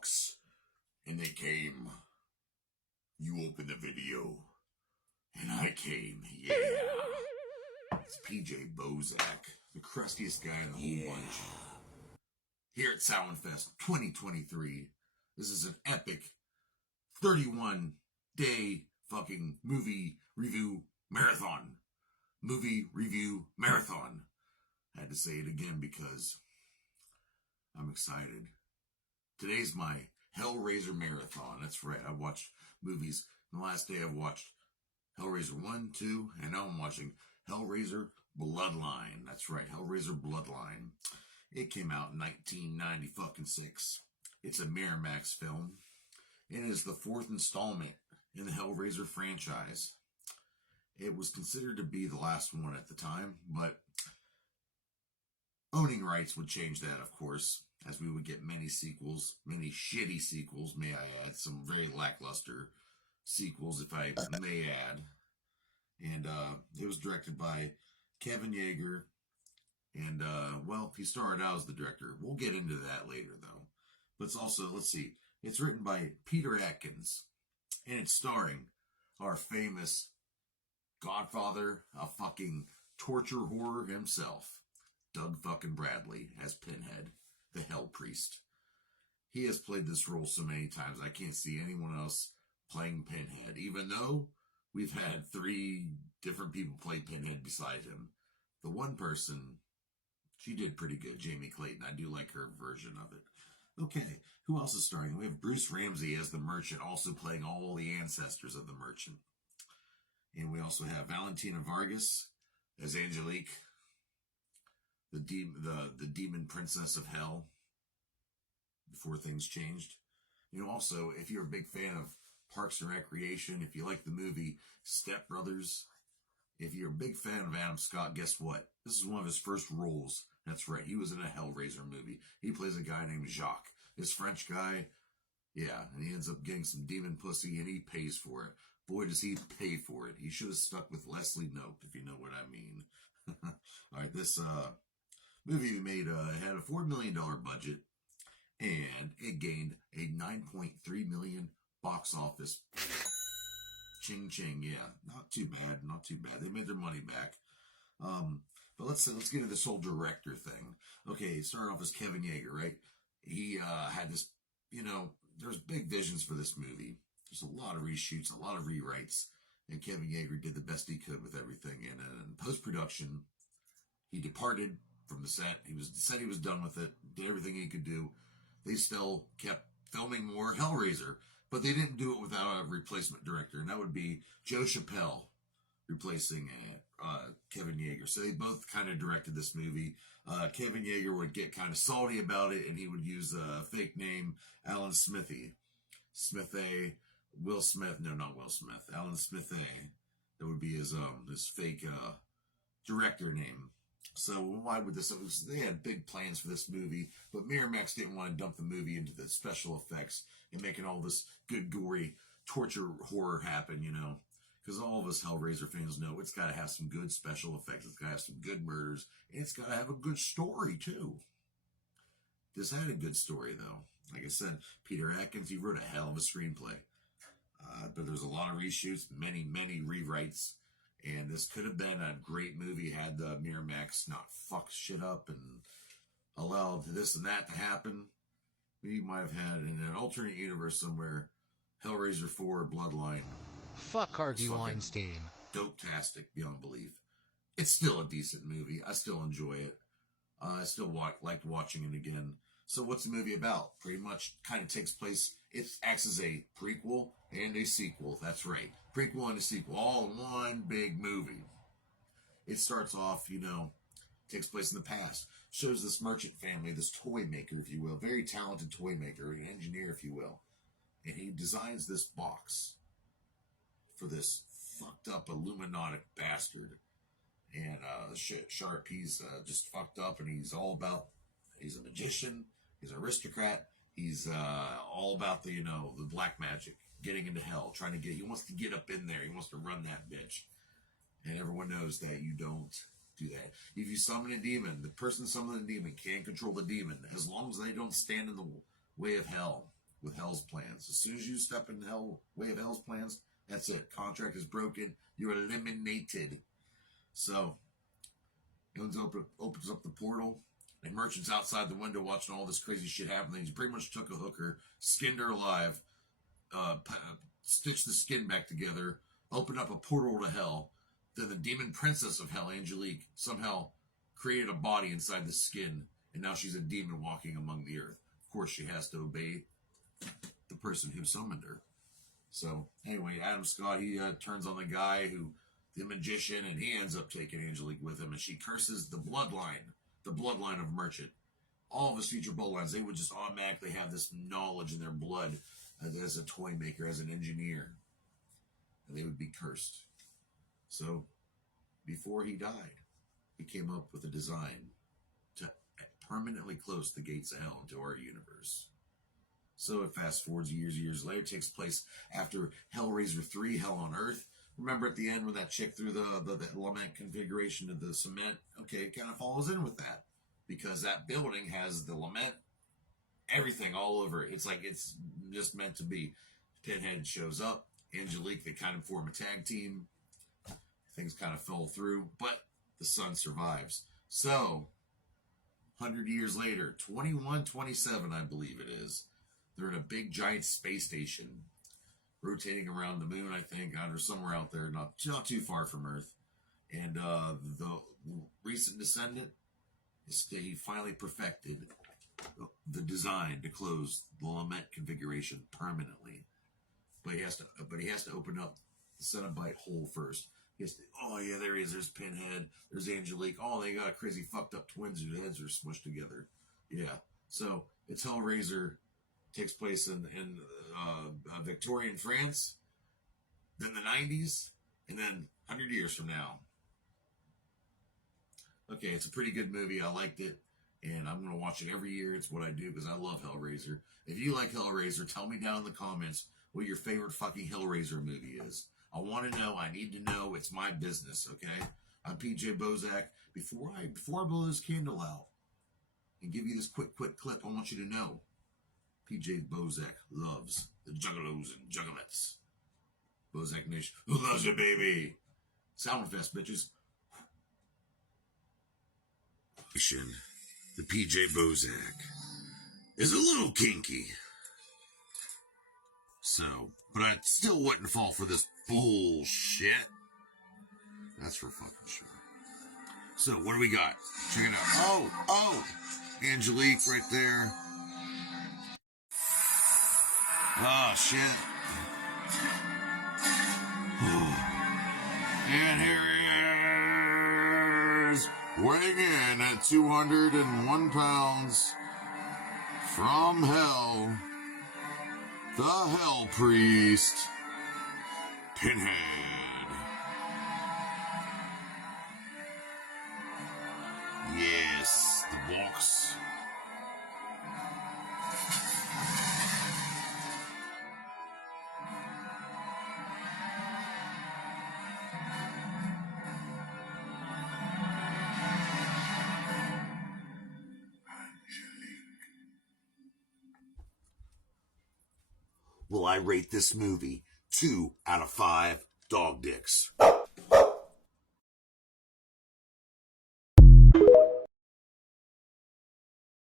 box, and they came. You opened the video, and I came. Yeah. It's PJ Bozak, the crustiest guy in the whole bunch. Here at Samhain Fest 2023, this is an epic 31-day fucking movie review marathon. Movie review marathon. I had to say it again because I'm excited. Today's my Hellraiser marathon. That's right. I watched movies. The last day I've watched Hellraiser 1, 2, and now I'm watching Hellraiser Bloodline. That's right. Hellraiser Bloodline. It came out in 1996. It's a Miramax film. It is the fourth installment in the Hellraiser franchise. It was considered to be the last one at the time, but owning rights would change that, of course, as we would get many sequels, many shitty sequels, may I add, some very lackluster sequels, if I may add. And it was directed by Kevin Yagher, and, well, he started out as the director. We'll get into that later, though. But it's also, let's see, it's written by Peter Atkins, and it's starring our famous godfather of fucking torture horror himself, Doug fucking Bradley, as Pinhead, the Hell Priest. He has played this role so many times, I can't see anyone else playing Pinhead, even though we've had 3 different people play Pinhead beside him. The one person, she did pretty good, Jamie Clayton. I do like her version of it. Okay, who else is starring? We have Bruce Ramsey as the Merchant, also playing all the ancestors of the Merchant. And we also have Valentina Vargas as Angelique, the demon princess of hell, before things changed. You know, also, if you're a big fan of Parks and Recreation, if you like the movie Step Brothers, if you're a big fan of Adam Scott, guess what? This is one of his first roles. That's right, he was in a Hellraiser movie. He plays a guy named Jacques. This French guy, yeah, and he ends up getting some demon pussy, and he pays for it. Boy, does he pay for it. He should have stuck with Leslie Knope, if you know what I mean. All right, this movie made had a $4 million budget, and it gained a $9.3 million box office. Ching ching, yeah, not too bad, not too bad. They made their money back. But let's get into this whole director thing. Okay, it started off as Kevin Yagher, right? He had this, you know, there's big visions for this movie. There's a lot of reshoots, a lot of rewrites, and Kevin Yagher did the best he could with everything. And in post-production, he departed from the set. Said he was done with it, did everything he could do. They still kept filming more Hellraiser, but they didn't do it without a replacement director, and that would be Joe Chappelle replacing Kevin Yagher. So they both kind of directed this movie. Kevin Yagher would get kind of salty about it, and he would use a fake name, Alan Smithy. Will Smith, no, not Will Smith, Alan Smithy. That would be his fake director name. So why would this? They had big plans for this movie, but Miramax didn't want to dump the movie into the special effects and making all this good, gory torture horror happen, you know. Because all of us Hellraiser fans know it's got to have some good special effects. It's got to have some good murders, and it's got to have a good story too. This had a good story though. Like I said, Peter Atkins, he wrote a hell of a screenplay. But there's a lot of reshoots, many rewrites. And this could have been a great movie had the Miramax not fucked shit up and allowed this and that to happen. We might have had in an alternate universe somewhere, Hellraiser 4 Bloodline. Fuck Harvey Weinstein. Dope-tastic beyond belief. It's still a decent movie. I still enjoy it. I still liked watching it again. So what's the movie about? Pretty much kind of takes place, it acts as a prequel and a sequel. That's right. Prequel and a sequel, all in one big movie. It starts off, you know, takes place in the past. Shows this merchant family, this toy maker, if you will. Very talented toy maker, an engineer, if you will. And he designs this box for this fucked up Illuminati bastard. And Sharp, he's just fucked up, and he's all about, he's a magician, he's an aristocrat, he's all about the, you know, the black magic, getting into hell, trying to get, he wants to get up in there, he wants to run that bitch. And everyone knows that you don't do that. If you summon a demon, the person summoning the demon can't control the demon, as long as they don't stand in the way of hell. with Hell's plans. As soon as you step in the way of Hell's plans, that's it. Contract is broken. You're eliminated. So, opens up the portal, and Merchant's outside the window watching all this crazy shit happen. He pretty much took a hooker, skinned her alive, stitched the skin back together, opened up a portal to Hell. Then the demon princess of Hell, Angelique, somehow created a body inside the skin, and now she's a demon walking among the earth. Of course, she has to obey the person who summoned her. So, anyway, Adam Scott, he turns on the guy the magician, and he ends up taking Angelique with him, and she curses the bloodline of Merchant. All of his future bloodlines, they would just automatically have this knowledge in their blood as a toy maker, as an engineer. And they would be cursed. So, before he died, he came up with a design to permanently close the gates of Hell into our universe. So it fast forwards years later. It takes place after Hellraiser 3, Hell on Earth. Remember at the end when that chick threw the lament configuration of the cement? Okay, it kind of follows in with that. Because that building has the lament, everything all over it. It's like it's just meant to be. Pinhead shows up. Angelique, they kind of form a tag team. Things kind of fell through, but the son survives. So, 100 years later, 2127, I believe it is, they're in a big giant space station, rotating around the moon, I think, or somewhere out there, not too far from Earth. And the recent descendant, he finally perfected the design to close the lament configuration permanently. But he has to open up the Cenobite hole first. Oh yeah, there he is. There's Pinhead. There's Angelique. Oh, they got crazy fucked up twins whose heads are smushed together. Yeah. So it's Hellraiser. Takes place in Victorian France. Then the 90s, and then 100 years from now. Okay, it's a pretty good movie. I liked it, and I'm going to watch it every year. It's what I do because I love Hellraiser. If you like Hellraiser, tell me down in the comments what your favorite fucking Hellraiser movie is. I want to know. I need to know. It's my business, okay? I'm PJ Bozak. Before I blow this candle out and give you this quick clip, I want you to know PJ Bozak loves the juggalos and juggalettes. Bozak Nation, who loves you, baby? Samhain Fest, bitches. The PJ Bozak is a little kinky. So, but I still wouldn't fall for this bullshit. That's for fucking sure. So, what do we got? Check it out. Oh, Angelique right there. Oh, shit. And here he is, weighing in at 201 pounds from Hell, the Hell Priest, Pinhead. Yes, the box. Will I rate this movie 2 out of 5 dog dicks?